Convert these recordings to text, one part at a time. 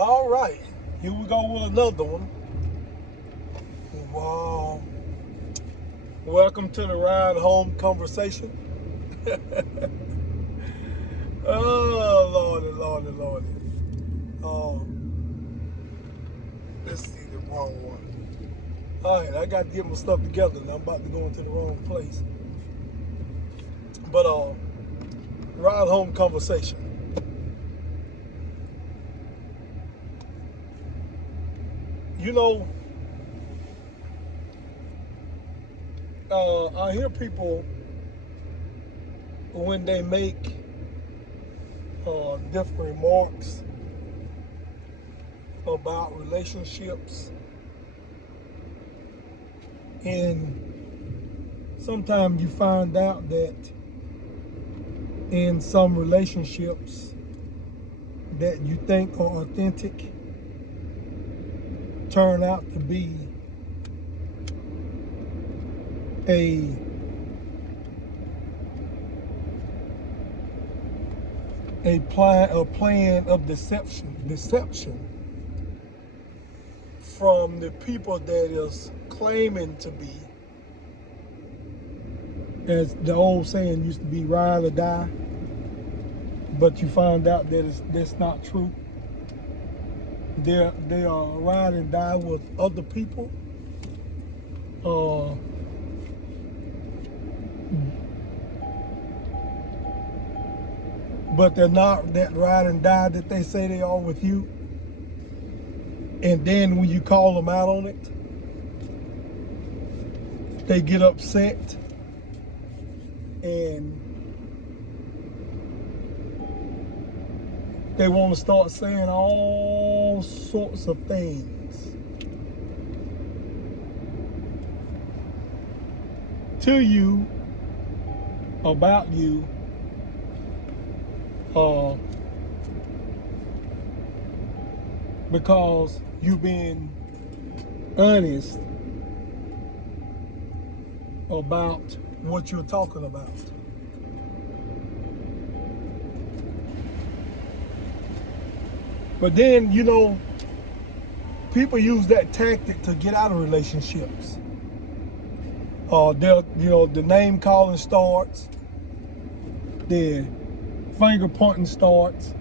All right, here we go with another one. Wow. Welcome to the ride home conversation. Oh, Lordy, Lordy, Lordy. Oh, let's see the wrong one. All right, I got to get my stuff together. Now I'm about to go into the wrong place. But ride home conversation. You know, I hear people when they make different remarks about relationships, and sometimes you find out that in some relationships that you think are authentic turn out to be a plan of deception from the people that is claiming to be, as the old saying used to be, ride or die, but you find out that that's not true. They are ride and die with other people, but they're not that ride and die that they say they are with you. And then when you call them out on it, they get upset and they want to start saying all sorts of things to you, about you, because you've been honest about what you're talking about. But then, people use that tactic to get out of relationships. The name calling starts, the finger pointing starts,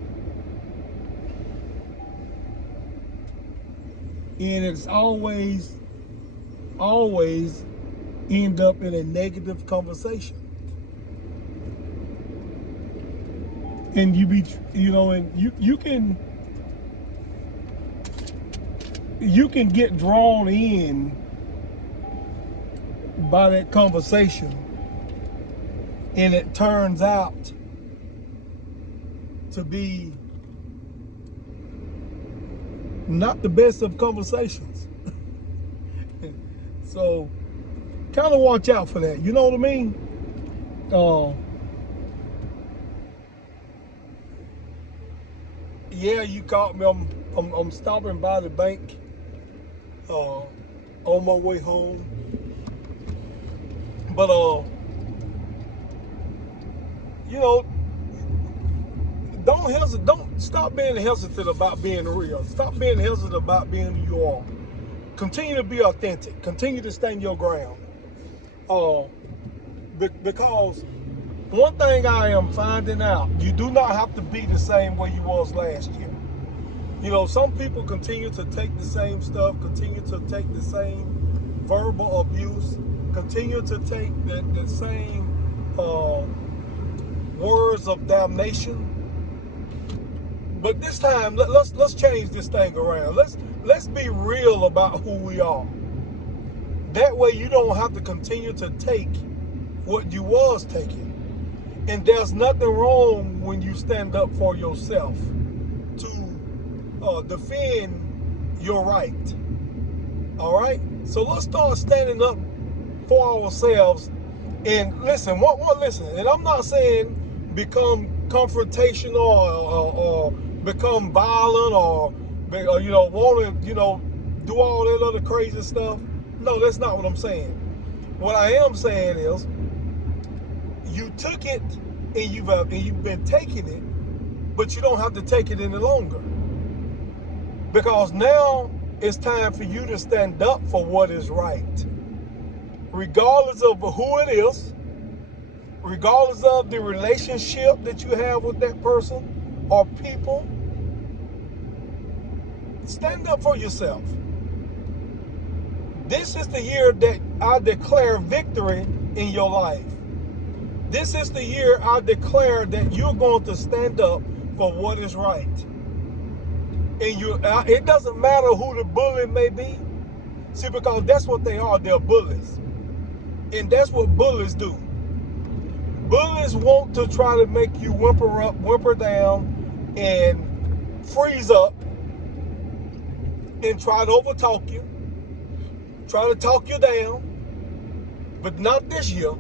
and it's always end up in a negative conversation. And you can get drawn in by that conversation, and it turns out to be not the best of conversations. So kind of watch out for that. You know what I mean? Yeah, you caught me. I'm stopping by the bank on my way home. But don't stop being hesitant about being real. Stop being hesitant about being who you are. Continue to be authentic. Continue to stand your ground. Because one thing I am finding out, you do not have to be the same way you was last year. Some people continue to take the same stuff, continue to take the same verbal abuse, continue to take the same words of damnation. But this time, let's change this thing around. Let's be real about who we are. That way, you don't have to continue to take what you was taking. And there's nothing wrong when you stand up for yourself to defend your right. All right? So let's start standing up for ourselves. And listen, and I'm not saying become confrontational or become violent or want to, do all that other crazy stuff. No, that's not what I'm saying. What I am saying is, you took it and you've been taking it, but you don't have to take it any longer. Because now it's time for you to stand up for what is right. Regardless of who it is, regardless of the relationship that you have with that person or people, stand up for yourself. This is the year that I declare victory in your life. This is the year I declare that you're going to stand up for what is right. And it doesn't matter who the bully may be. See, because that's what they are. They're bullies. And that's what bullies do. Bullies want to try to make you whimper up, whimper down, and freeze up, and try to overtalk you, try to talk you down. But not this year.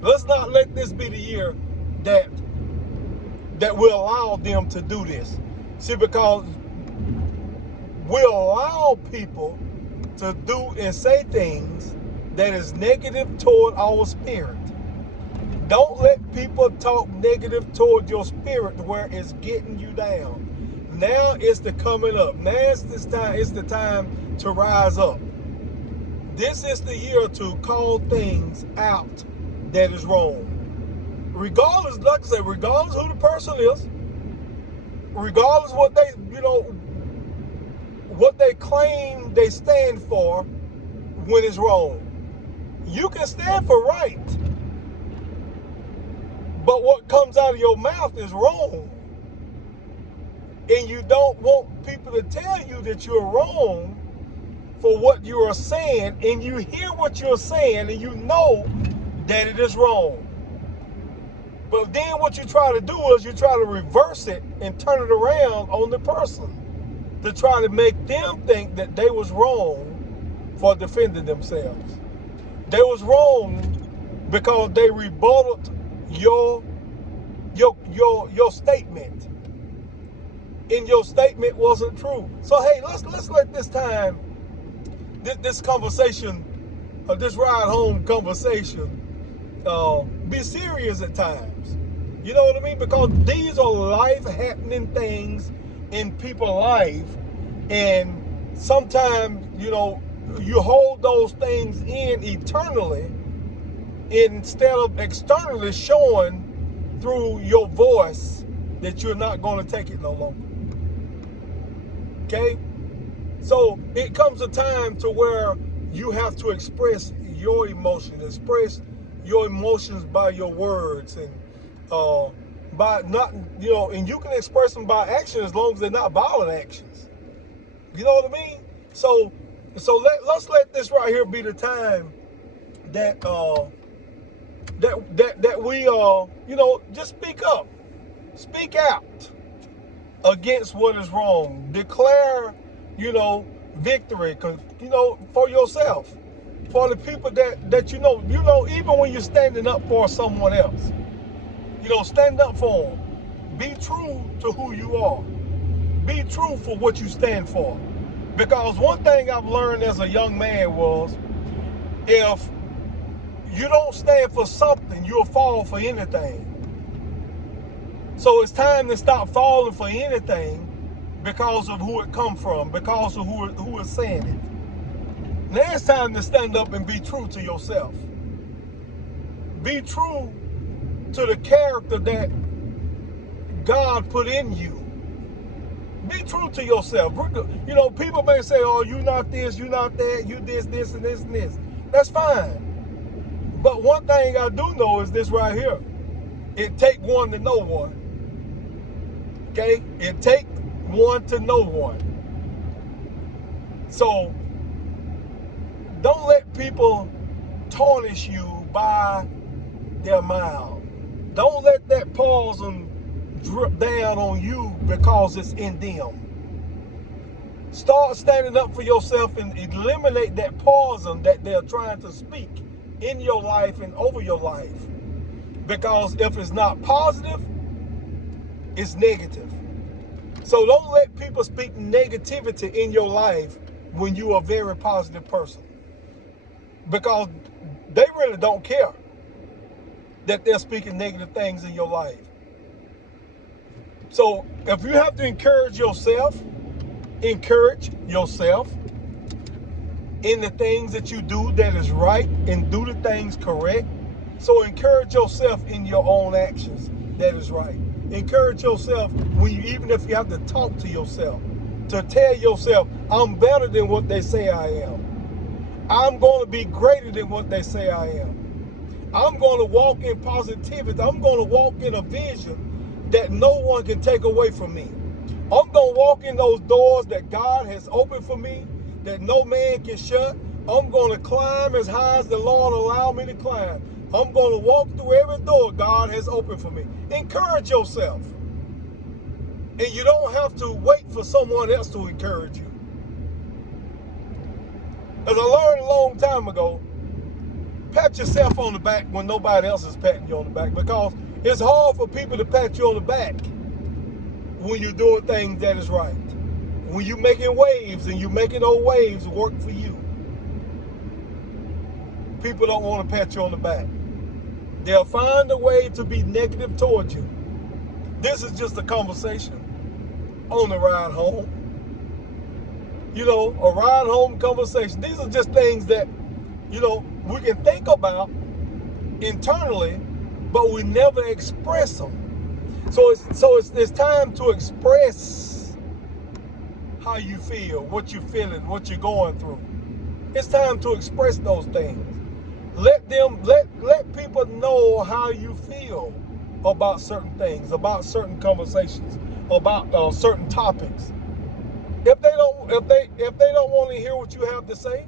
Let's not let this be the year that will allow them to do this. See, because we'll allow people to do and say things that is negative toward our spirit. Don't let people talk negative toward your spirit where it's getting you down. Now it's the coming up. Now it's the time to rise up. This is the year to call things out that is wrong. Regardless, like I said, regardless who the person is, regardless what they claim they stand for when it's wrong. You can stand for right. But what comes out of your mouth is wrong. And you don't want people to tell you that you're wrong for what you are saying, and you hear what you're saying and you know that it is wrong. But then what you try to do is you try to reverse it and turn it around on the person to try to make them think that they was wrong for defending themselves. They was wrong because they rebutted your statement. And your statement wasn't true. So hey, let's let this time, this conversation, this ride home conversation, be serious at times. You know what I mean? Because these are life happening things in people's life, and sometimes you hold those things in eternally instead of externally showing through your voice that you're not going to take it no longer. Okay? So it comes a time to where you have to express your emotions, express your emotions by your words, and by not, and you can express them by action as long as they're not violent actions. You know what I mean? So let's let this right here be the time that that we just speak up, speak out against what is wrong. Declare, victory, for yourself, for the people that even when you're standing up for someone else, stand up for them. Be true to who you are. Be true for what you stand for. Because one thing I've learned as a young man was, if you don't stand for something, you'll fall for anything. So it's time to stop falling for anything because of who it come from, because of who is saying it. Now it's time to stand up and be true to yourself. Be true to the character that God put in you. Be true to yourself. People may say, oh, you not this, you not that, you this, and this, and this. That's fine. But one thing I do know is this right here. It take one to know one. Okay? It take one to know one. So don't let people tarnish you by their mouth. Don't let that poison drip down on you because it's in them. Start standing up for yourself and eliminate that poison that they're trying to speak in your life and over your life. Because if it's not positive, it's negative. So don't let people speak negativity in your life when you are a very positive person. Because they really don't care that they're speaking negative things in your life. So if you have to encourage yourself, encourage yourself in the things that you do that is right and do the things correct. So encourage yourself in your own actions that is right. Encourage yourself when you, even if you have to talk to yourself, to tell yourself, I'm better than what they say I am. I'm going to be greater than what they say I am. I'm going to walk in positivity. I'm going to walk in a vision that no one can take away from me. I'm going to walk in those doors that God has opened for me, that no man can shut. I'm going to climb as high as the Lord allow me to climb. I'm going to walk through every door God has opened for me. Encourage yourself. And you don't have to wait for someone else to encourage you. As I learned a long time ago, pat yourself on the back when nobody else is patting you on the back, because it's hard for people to pat you on the back when you're doing things that is right. When you're making waves and you're making those waves work for you. People don't want to pat you on the back. They'll find a way to be negative towards you. This is just a conversation on the ride home. You know, a ride home conversation. These are just things that, you know, we can think about internally, but we never express them. So it's time to express how you feel, what you're feeling, what you're going through. It's time to express those things. Let people know how you feel about certain things, about certain conversations, about certain topics. If they don't want to hear what you have to say,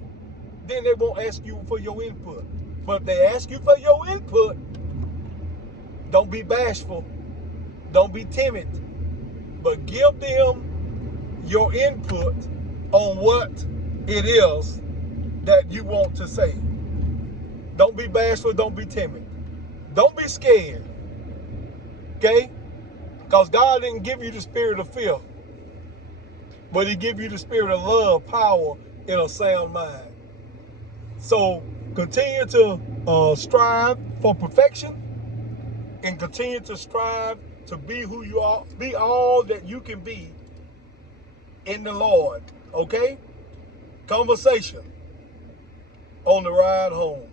then they won't ask you for your input. But if they ask you for your input, don't be bashful, don't be timid, but give them your input on what it is that you want to say. Don't be bashful, don't be timid. Don't be scared, okay? Because God didn't give you the spirit of fear, but he gave you the spirit of love, power, and a sound mind. So continue to strive for perfection, and continue to strive to be who you are, be all that you can be in the Lord, okay? Conversation on the ride home.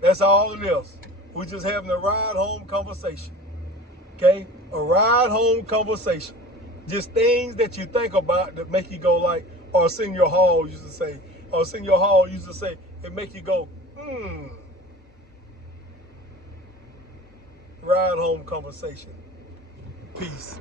That's all it is. We're just having a ride home conversation, okay? A ride home conversation. Just things that you think about that make you go like, or Senior Hall used to say, it make you go, Ride home conversation. Peace.